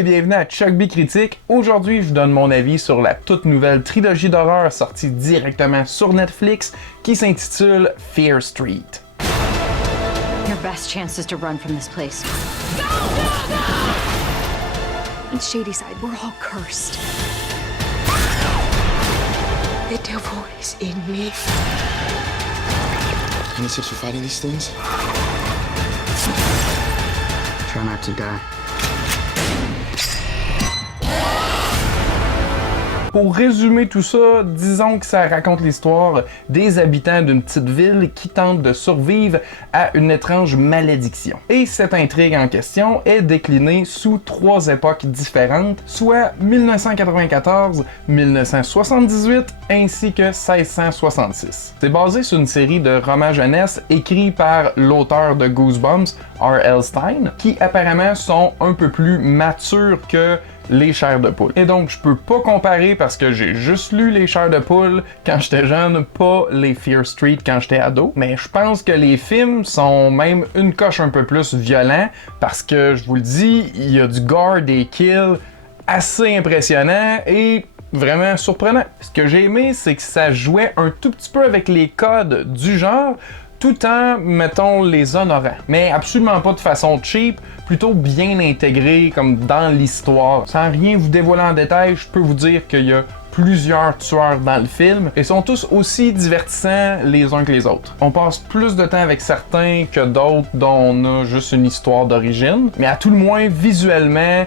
et bienvenue à Chuck B Critique. Aujourd'hui, je vous donne mon avis sur la toute nouvelle trilogie d'horreur sortie directement sur Netflix qui s'intitule Fear Street. Your best chance is to run from this place. Go, go, go! On Shadyside, we're all cursed. The devil is in me. Any tips for fighting these things? Try not to die. Pour résumer tout ça, disons que ça raconte l'histoire des habitants d'une petite ville qui tentent de survivre à une étrange malédiction. Et cette intrigue en question est déclinée sous 3 époques différentes, soit 1994, 1978 ainsi que 1666. C'est basé sur une série de romans jeunesse écrits par l'auteur de Goosebumps, R.L. Stine, qui apparemment sont un peu plus matures que les chairs de poule. Et donc, je peux pas comparer parce que j'ai juste lu les chairs de poule quand j'étais jeune, pas les Fear Street quand j'étais ado. Mais je pense que les films sont même une coche un peu plus violents parce que, je vous le dis, il y a du gore, des kills assez impressionnants et vraiment surprenant. Ce que j'ai aimé, c'est que ça jouait un tout petit peu avec les codes du genre, tout en, mettons, les honorant. Mais absolument pas de façon cheap, plutôt bien intégré comme dans l'histoire. Sans rien vous dévoiler en détail, je peux vous dire qu'il y a plusieurs tueurs dans le film et sont tous aussi divertissants les uns que les autres. On passe plus de temps avec certains que d'autres dont on a juste une histoire d'origine, mais à tout le moins, visuellement,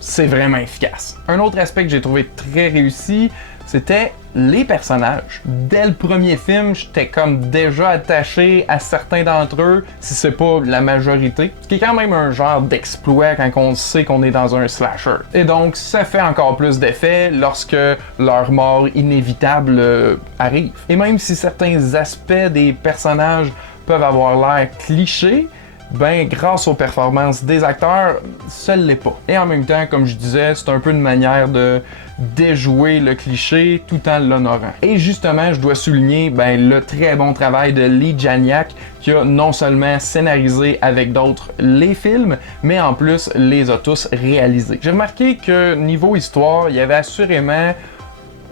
c'est vraiment efficace. Un autre aspect que j'ai trouvé très réussi, c'était les personnages. Dès le premier film, j'étais comme déjà attaché à certains d'entre eux, si c'est pas la majorité. Ce qui est quand même un genre d'exploit quand on sait qu'on est dans un slasher. Et donc, ça fait encore plus d'effet lorsque leur mort inévitable arrive. Et même si certains aspects des personnages peuvent avoir l'air clichés, ben grâce aux performances des acteurs, ça l'est pas. Et en même temps, comme je disais, c'est un peu une manière de déjouer le cliché tout en l'honorant. Et justement, je dois souligner le très bon travail de Leigh Janiak qui a non seulement scénarisé avec d'autres les films, mais en plus les a tous réalisés. J'ai remarqué que niveau histoire, il y avait assurément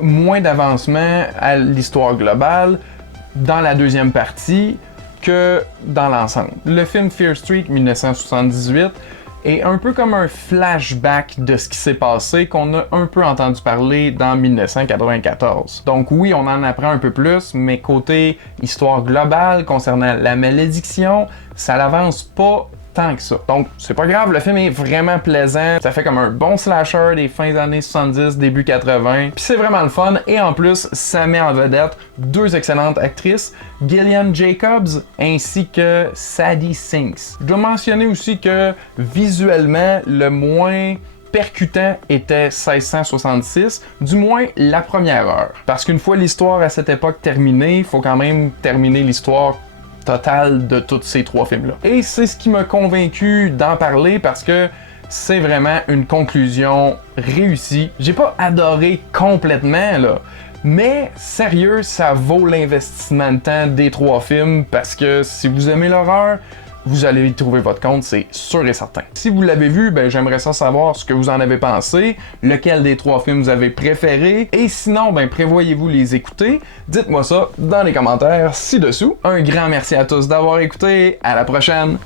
moins d'avancement à l'histoire globale dans la deuxième partie que dans l'ensemble. Le film Fear Street 1978 est un peu comme un flashback de ce qui s'est passé qu'on a un peu entendu parler dans 1994. Donc oui, on en apprend un peu plus, mais côté histoire globale concernant la malédiction, ça l'avance pas tant que ça. Donc, c'est pas grave, le film est vraiment plaisant. Ça fait comme un bon slasher des fins années 70, début 80. Puis c'est vraiment le fun. Et en plus, ça met en vedette 2 excellentes actrices, Gillian Jacobs ainsi que Sadie Sinks. Je dois mentionner aussi que visuellement, le moins percutant était 1666, du moins la première heure. Parce qu'une fois l'histoire à cette époque terminée, il faut quand même terminer l'histoire total de tous ces 3 films-là. Et c'est ce qui m'a convaincu d'en parler parce que c'est vraiment une conclusion réussie. J'ai pas adoré complètement, là, mais sérieux, ça vaut l'investissement de temps des 3 films parce que si vous aimez l'horreur, vous allez y trouver votre compte, c'est sûr et certain. Si vous l'avez vu, j'aimerais ça savoir ce que vous en avez pensé, lequel des 3 films vous avez préféré, et sinon, prévoyez-vous les écouter. Dites-moi ça dans les commentaires ci-dessous. Un grand merci à tous d'avoir écouté, à la prochaine!